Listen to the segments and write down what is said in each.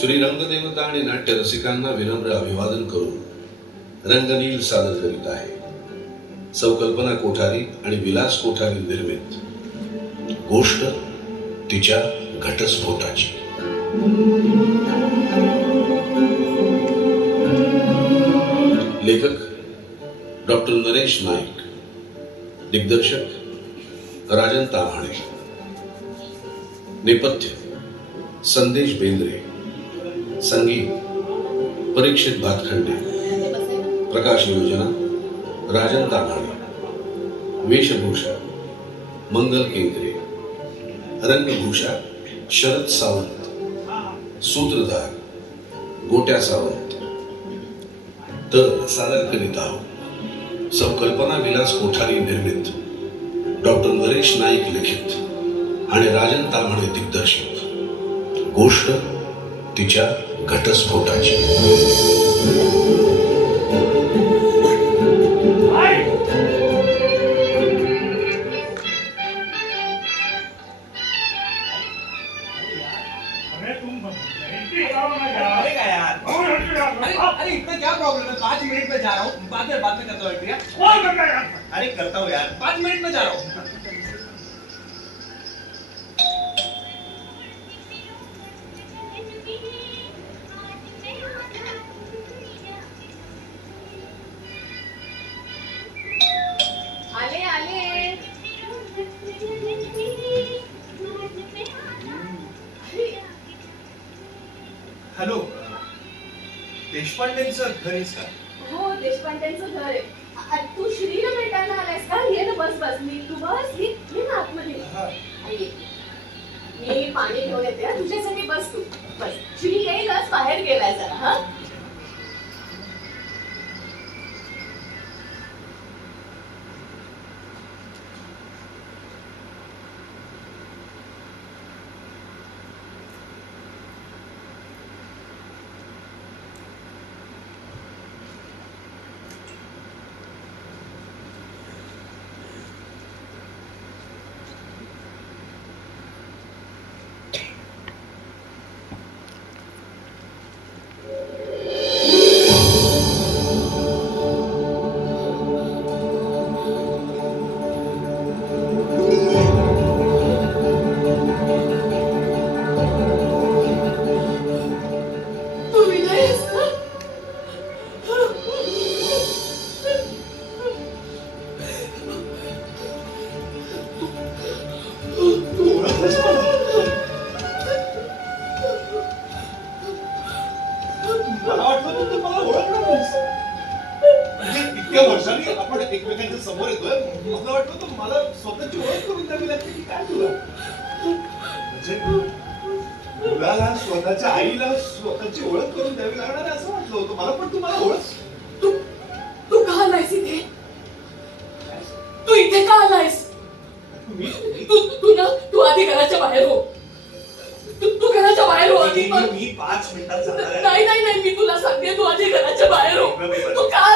श्री रंगदेवता आणि नाट्य रसिकांना विनम्र अभिवादन करून रंगनील सादर करीत आहे. संकल्पना कोठारी आणि विलास कोठारी निर्मित गोष्ट तिच्या घटस्फोटाची. लेखक डॉक्टर नरेश नाईक दिग्दर्शक राजन ताम्हाणे नेपथ्य संदेश बेंद्रे संगीत परीक्षित भातखंडे प्रकाश योजना राजन ताम्हाणे वेशभूषा मंगल केंद्रे रंगभूषा शरद सावंत सूत्रधार गोट्या सावंत तर सादर करीत आहोत संकल्पना विलास कोठारी निर्मित डॉक्टर नरेश नाईक लिखित आणि राजन ताम्हाणे दिग्दर्शित. गोष्ट तिच्या घटस्फोटाची. देशपांडेंचं घर आहेस का हो देशपांड्यांचं घर आहे तू श्रीला भेटायला आलायस का ये ना बस बस मी तू बस ये ये ना आतमध्ये हा. ये. मी पाणी घेऊन येते हा. तुझ्यासाठी इतक्या वर्षांनी आपण एकमेकांच्या समोर येतोय. मला वाटलं तू मला स्वतःची ओळख करून द्यावी लागते की काय तुला? म्हणजे मुलाला स्वतःच्या आईला स्वतःची ओळख करून द्यावी लागणार आहे असं वाटलं होतं. मला पण तू मला ओळख. तू तू का आलायस इथे? तू इथे का आलायस? मी? तू तू ना तू आधी घराच्या बाहेर हो. आधी मी- मग मी पाच मिनिटात जाणार आहे. नाही नाही नाही मी तुला सांगते तू आधी घराच्या बाहेर हो. तू का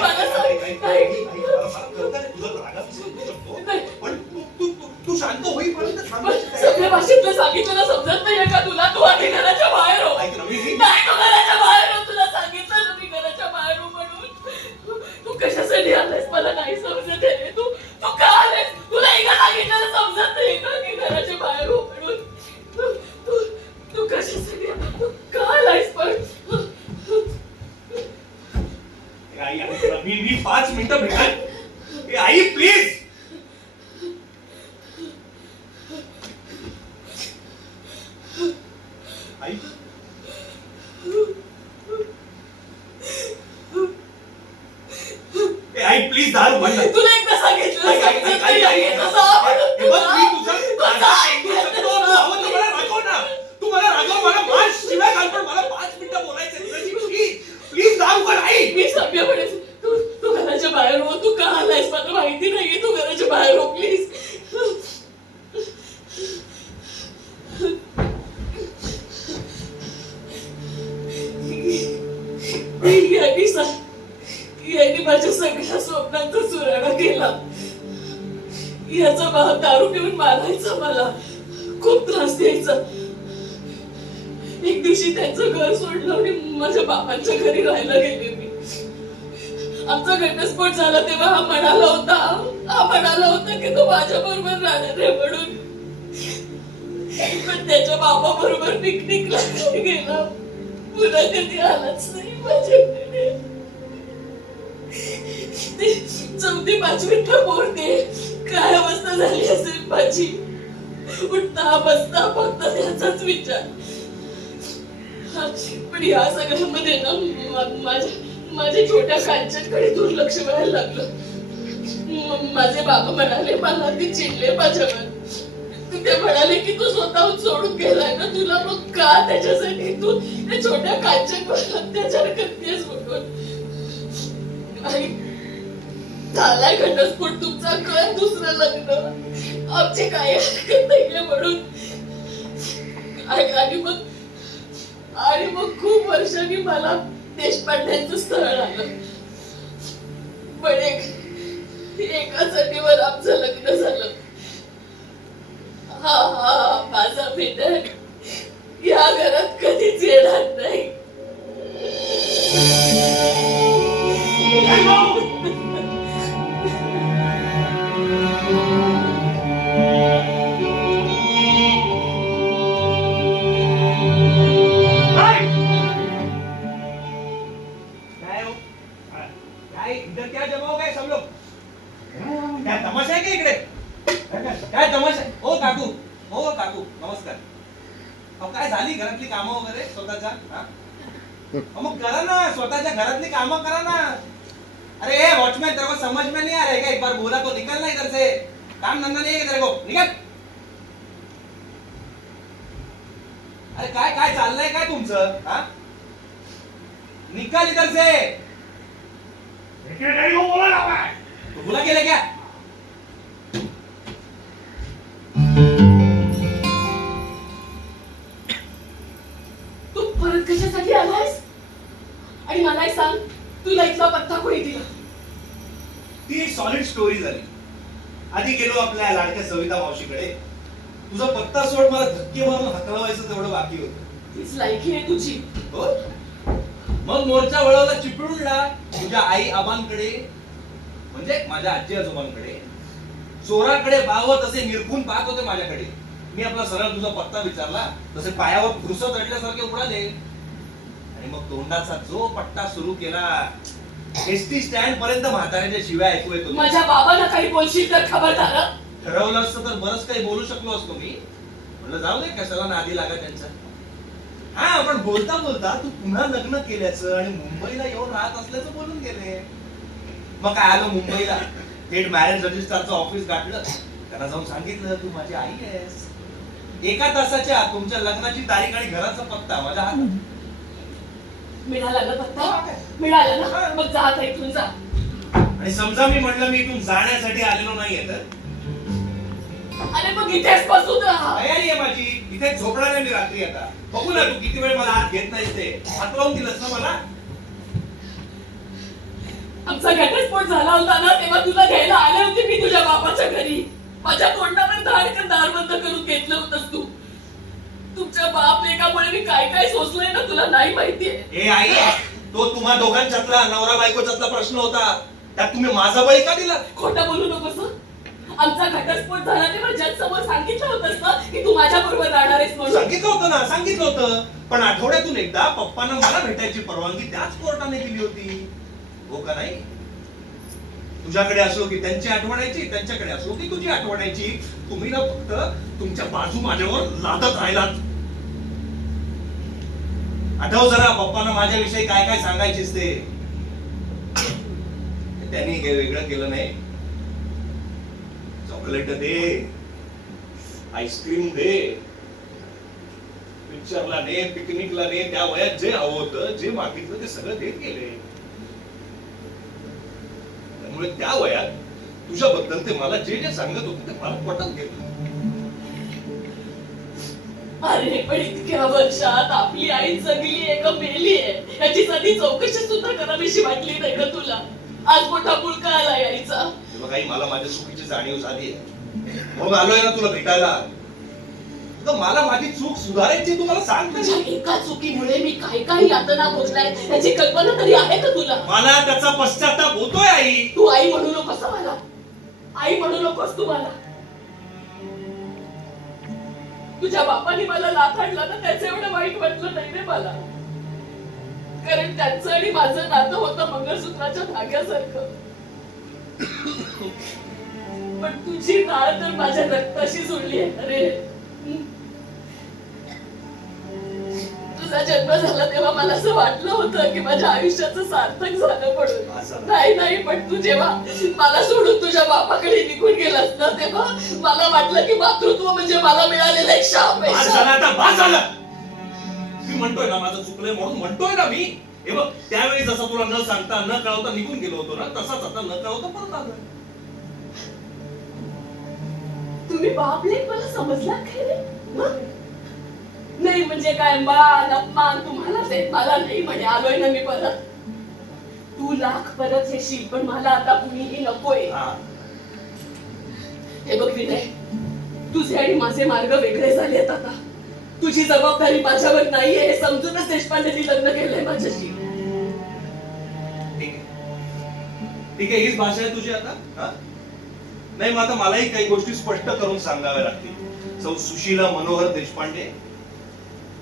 मला सांग. नाही नाही. पण तू शांत होईपर्यंत पण सगळ्या काय? भाषेतलं सांगितलेलं समजत नाहीये का तुला? तू आधी घराच्या बाहेर हो ऐक ना, मी- मी- नाही तू घराच्या बाहेर हो तुला सांगितलं ना मी घराच्या बाहेर हो म्हणून तू कशासाठी आलायस मला नाही समजत आहे रे. तू तू का आलायस तुला एकदा सांगितलेलं समजत नाही का की घराच्या बाहेर हो म्हणून तू तू तू कशासाठी तू का आलायस पण ए, आई ऐक मी मी पाच मिनिटं भेटाय आई please I A, I please दारू बंद कर. तुला एकदा सांगितलं आई, आई, आई, आई, आई, आई, कसं आवडत हे बघ, मी तुला? तुझं- कसं तू ऐकलं? शकतो, तू हवं तर मला रागव ना. तू मला रागव, मला मार, शिव्या घाल, पण मला पाच मिनिटं बोलायचं आहे तुझ्याशी. प्लीज प्लीज दारू कर आई मी सभ्यपणे तू तू घराच्या बाहेर हो तू का आलायस? मला माहिती नाहीये तू घराच्या बाहेर हो घटस्फोट झाला तेव्हा हा म्हणाला होता. हा म्हणाला होता की तो माझ्या बरोबर राहणार आहे म्हणून. पण त्याच्या बाबा बरोबर पिकनिकला गेला. पुन्हा कधी आलाच नाही माझ्याकडे चौथी पाचवीतला पोरते काय अवस्था झाली असेल माझी? उठता बसता फक्त त्याचाच विचार. पण या सगळ्यामध्ये ना माझ्या माझ्या छोट्या कांचनकडे दुर्लक्ष व्हायला लागलं. माझे बाबा म्हणाले मला ते चिडले माझ्यावर. ते म्हणाले की तू स्वतःहून सोडून गेलाय ना तुला मग का त्याच्यासाठी तू त्या छोट्या कांचनवर अत्याचार करतेस म्हणून? आणि झालाय घटस्फोट तुमचा कर दुसरं लग्न. आमचे काही हरकत नाहीये म्हणून. आणि मग आणि मग खूप वर्षांनी मला देशपांड्यांचं स्थळ आलं. पण एक एका सटीवर आमचं लग्न झालं. हा हा माझा मित्र काय तमाशा? हो काकू. हो काकू. नमस्कार. अहो काय झाली? घरातली कामं वगैरे? स्वतःच्या? हा? अहो, मग करा ना. स्वतःच्या घरातली कामं करा ना. अरे वॉचमैन तेरे को समझ में नहीं आ रहा है क्या? एक बार बोला तो निकल ना इधर से. काम धंधा नहीं है तेरे को? निकल. अरे काय काय चाललंय? काय तुमचं? हा? निकल इधर से. को बोला तो बुला गेले क्या? दिला ती. एक सॉलिड स्टोरी झाली. आधी गेलो आपल्या लाडक्या सविता मावशीकडे. तुझा पत्ता सोड मला धक्के मारून हकलवायचं तेवढं बाकी होतं. तीच लायकी आहे तुझी. हो मग मोर्चा वळवला चिपळूणला तुझ्या आई आबांकडे म्हणजे माझ्या आजी आजोबांकडे. चोराकडे पाहत असे निरखून पाहत होते माझ्याकडे. मी आपला सरळ तुझा पत्ता विचारला तसे पायावर फुरसत अडल्यासारखे उडाले. आणि मग तोंडाचा जो पट्टा सुरू केला एसटी स्टँड पर्यंत म्हाताऱ्याच्या शिव्या ऐकू येत होत्या. माझ्या बाबांना काही बोलशील तर खबरदार हं? ठरवलं असतं तर बरंच काही बोलू शकलो असतो मी. म्हणलं जाऊ दे कशाला नादी लागा त्यांच्या हा पण बोलता बोलता तू पुन्हा लग्न केल्याचं आणि मुंबईला येऊन राहत असल्याचं बोलून गेले. मग काय आलं मुंबईला? थेट मॅरेज रजिस्टरचं ऑफिस गाठलं. त्यांना जाऊन सांगितलं तू माझी आई आहेस. एका तासाच्या आत तुमच्या लग्नाची तारीख आणि घराचा पत्ता माझ्या हातात. मिळाला ना पत्ता मिळाला ना? मग जा आता इथून जा. आणि समजा मी म्हणलं मी इथून जाण्यासाठी आलेलो नाहीये तर? अरे मग इथेच बसून राहा. तयारी आहे माझी. इथे झोपणार आहे मी रात्री आता. बघू ना तू किती वेळ मला हात घेत नाहीस ते. हात लावून दिलंस ना मला? आमचा घटस्फोट झाला होता ना तेव्हा तुला घ्यायला आले होते मी तुझ्या बाबाच्या घरी. माझ्या तोंडावर धाडकन दार बंद करून घेतलं होतंस तू तुमच्या बाप लेकामुळे मी काय काय सोचलंय ना तुला नाही माहितीये. हे आई तो तुम्हा दोघांच्यातला नवरा बायकोच्यातला प्रश्न होता. त्यात तुम्ही माझा बळी का दिला? खोटं बोलू नकोस हं? आमचा घटस्फोट झाला तेव्हा जज समोर सांगितलं होतंस ना की तू माझ्या बरोबर राहणार आहेस म्हणून. सांगितलं होतं ना सांगितलं होतं. पण आठवड्यातून एकदा पप्पांना मला भेटायची परवानगी त्याच कोर्टाने दिली होती. हो का नाही? तुझ्याकडे असो की त्यांची आठवण यायची त्यांच्याकडे असो की तुझी आठवण यायची तुम्ही ना फक्त तुमच्या बाजू माझ्यावर लादत राहिलात. आठव हो जरा पप्पांना माझ्याविषयी काय काय सांगायचेच ते. त्यांनी काही वेगळं केलं नाही. चॉकलेट दे आईस्क्रीम दे पिक्चरला ने पिकनिकला ने त्या वयात जे हवं होतं जे मागितलं ते सगळं देत गेले त्यामुळे त्या वयात तुझ्याबद्दल ते मला जे जे सांगत होते ते मला पटत गेलं. अरे पण इतक्या वर्षात आपली आई जगली आहे का मेली आहे? याची साधी चौकशी सुद्धा करावीशी वाटली नाही का तुला? आज मोठा मुलगा आला आईचा. तेव्हा काही मला माझ्या चुकीची जाणीव झाली म्हणून आलोय ना तुला भेटायला. मला माझी चूक सुधारायची तुम्हाला सांग तुझ्या एका चुकीमुळे मी काय काय यातना भोगलाय याची कल्पना तरी आहे का तुला? मला त्याचा पश्चाताप होतोय आई. तू आई म्हणू नकोस मला. आई म्हणू नकोस तू मला. तुझ्या बापाने मला लाथ आणला ना त्याचं एवढं वाईट वाटलं नाही रे मला. कारण त्यांचं आणि माझं नातं होतं मंगळसूत्राच्या धाग्यासारखं. पण तुझी नाळ तर माझ्या रक्ताशी जोडली आहे अरे तुझा जन्म झाला तेव्हा मला असं वाटलं होतं की माझ्या आयुष्याचं सार्थक झालं. म्हणून नाही नाही पण तू जेव्हा मला सोडून तुझ्या बापाकडे निघून गेलास ना तेव्हा मला वाटलं की मातृत्व म्हणजे मला मिळालेलं एक शाप आहे, शाप. मी म्हणतोय ना माझं चुकलंय म्हणून म्हणतोय ना मी हे बघ त्यावेळी जसं तुला न सांगता न कळवता निघून गेलो होतो ना तसाच आता न कळवता परत आलोय तुम्ही बापले मला समजला काय रे हं? नाही म्हणजे काय मान अपमान तुम्हाला ते मला नाही म्हणे. आलोय ना मी परत. तू लाख परत येशील पण मला आता कुणीही नकोय. हा. बघ विनय तुझे आणि माझे मार्ग वेगळे झालेत आता. तुझी जबाबदारी माझ्यावर नाहीये हे समजूनच देशपांडेनी लग्न केलंय माझ्याशी. ठीक आहे. ठीक आहे हीच भाषा आहे तुझी आता? हा? नाही मग आता मलाही काही गोष्टी स्पष्ट करून सांगाव्या लागतील. सौ सुशीला मनोहर देशपांडे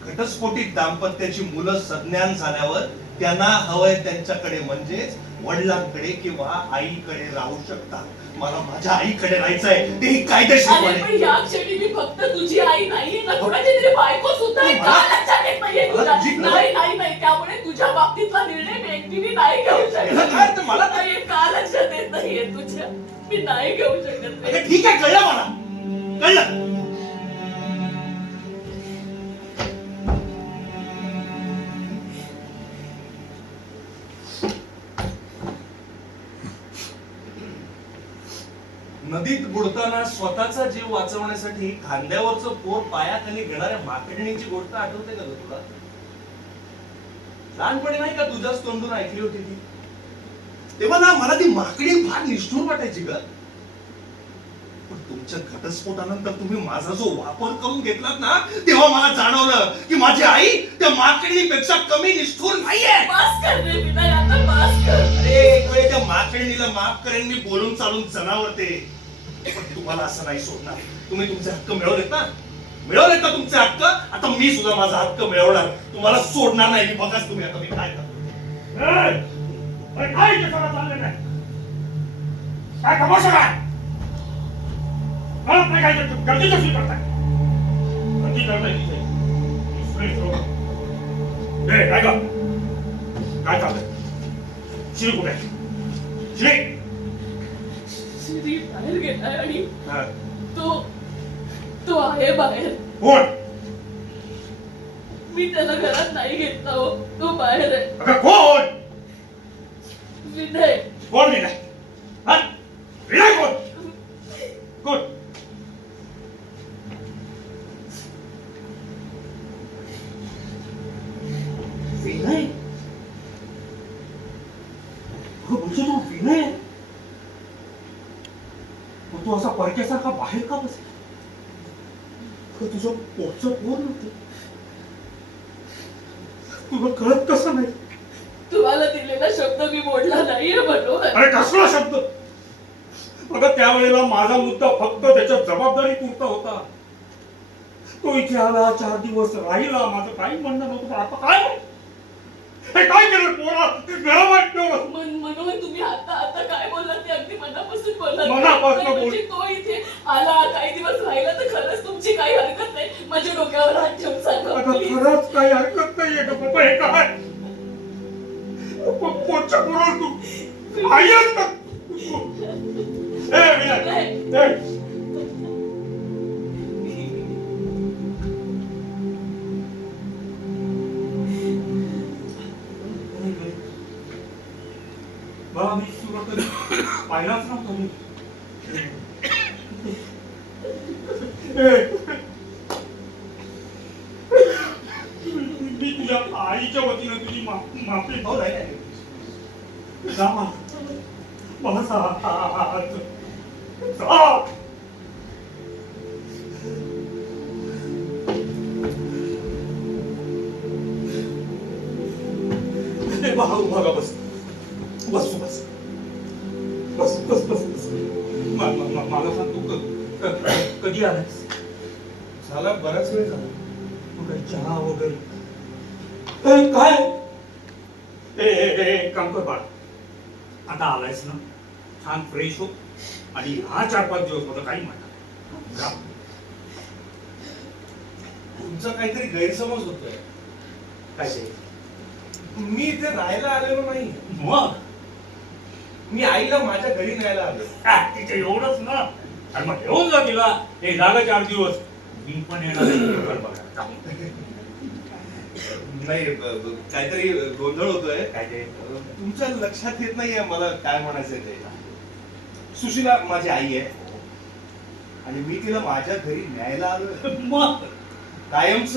घटस्फोटित दाम्पत्याची मुलं सज्ञान झाल्यावर त्यांना हवंय त्यांच्याकडे म्हणजेच वडिलांकडे किंवा आईकडे राहू शकतात. मला माझ्या आईकडे राहायचंय तेही अरे कायदेशीरपणे पण या क्षणी मी फक्त तुझी आई नाही ना कोणाची तरी बायको सुद्धा आहे. का लक्षात येत नाहीये मला तुझ्या? तुझी- नाही नाही नाही. त्यामुळे तुझ्या बाबतीतला निर्णय मी एकटीने नाही घेऊ याला काय शकत तर मला तर- नाही, का लक्षात येत नाहीये तुझ्या? मी नाही घेऊ शकत. रे. अगं, ठीक आहे कळलं मला. कळलं. नदीत बुडताना स्वतःचा जीव वाचवण्यासाठी खांद्यावरचं पोर पायाखाली घेणाऱ्या माकडणीची गोष्ट आठवते का तुला? लहानपणी नाही का तुझ्याच तोंडून ऐकली होती ती? तेव्हा ना मला ती माकडी फार निष्ठूर वाटायची ग. पण तुमच्या घटस्फोटानंतर तुम्ही माझा जो वापर करून घेतलात ना तेव्हा मला जाणवलं की माझी आई त्या माकडीपेक्षा कमी निष्ठूर नाहीये. माफ माकडीला माफ करेन मी बोलून चालून जनावर ते. पण तुम्हाला असं नाही सोडणार. तुम्ही तुमचे हक्क मिळवलेत ना? मिळवलेत ना तुमचे हक्क? आता मी सुद्धा माझा हक्क मिळवणार. तुम्हाला सोडणार नाही. मी बघाच तुम्ही आता मी काय करतो. काय इथे सगळं चाललंय काय? नाही काय? ते गर्दी कशी करताय? गर्दी करताय तिथे. काय काय चाललंय? श्री कुठे? आहे? श्री? श्री बाहेर गेलाय आणि हा. तो तो आहे बाहेर. कोण? मी त्याला घरात नाही घेतला हो. तो बाहेर आहे. अगं कोण विनय कोण विनय हा विनय कोण कोण विनय अगं म्हणजे तो विनय आहे? मग तू असा परक्यासारखा बाहेर का बसला अगं तुझं पोटचं पोर नव्हतं तुला कळत कसं नाही तुम्हाला दिलेला शब्द मी मोडला नाहीये मनोहर अरे कसला शब्द बघा त्यावेळेला माझा मुद्दा फक्त त्याच्या जबाबदारी पुरता होता. तो इथे आला चार दिवस राहिला माझं काही म्हणणं नव्हतं पण आता काय हे काय केलं पोरा? ते गरम मन मनोहर तुम्ही आता आता काय बोललात ते अगदी मनापासून बोललात. मनापासून नाही, बोल- म्हणजे तो इथे आला काही दिवस राहिला तर खरंच तुमची काही हरकत नाही. माझ्या डोक्यावर हात ठेवून सांगा आता please. खरंच काही हरकत नाहीये का बाबा हे काय? पोटच्या तू आई विनय, ए. बाबा मी तुला कधी पाहिलाच नव्हता मी. ए. मी तुझ्या आईच्या वतीनं तुझी मा- माफी हो नाही नाही. जा बसा Stop! भाऊ भागा बस कधी आलास झाला बराच वेळ झाला मग चहा वगैरे काय ए काम कर बाळ आता आलायस ना छान फ्रेश हो आणि हा चार पाच दिवस मला काही म्हणा. जा. तुमचा काहीतरी गैरसमज होतोय. काय ते? मी इथे राहायला आलेलो नाही. मग? मी आईला माझ्या घरी न्यायला आलो. तिथे एवढंच ना. आणि मग घेऊन जा तिला. हे झालं चार दिवस. मी पण येणार. नाही ब- ब- काहीतरी गोंधळ होतोय. काय ते? तुमच्या लक्षात येत नाहीये मला काय म्हणायचंय ते. सुशीला माझी आई आहे. आणि मी तिला माझ्या घरी न्यायला आलो मग? कायमच.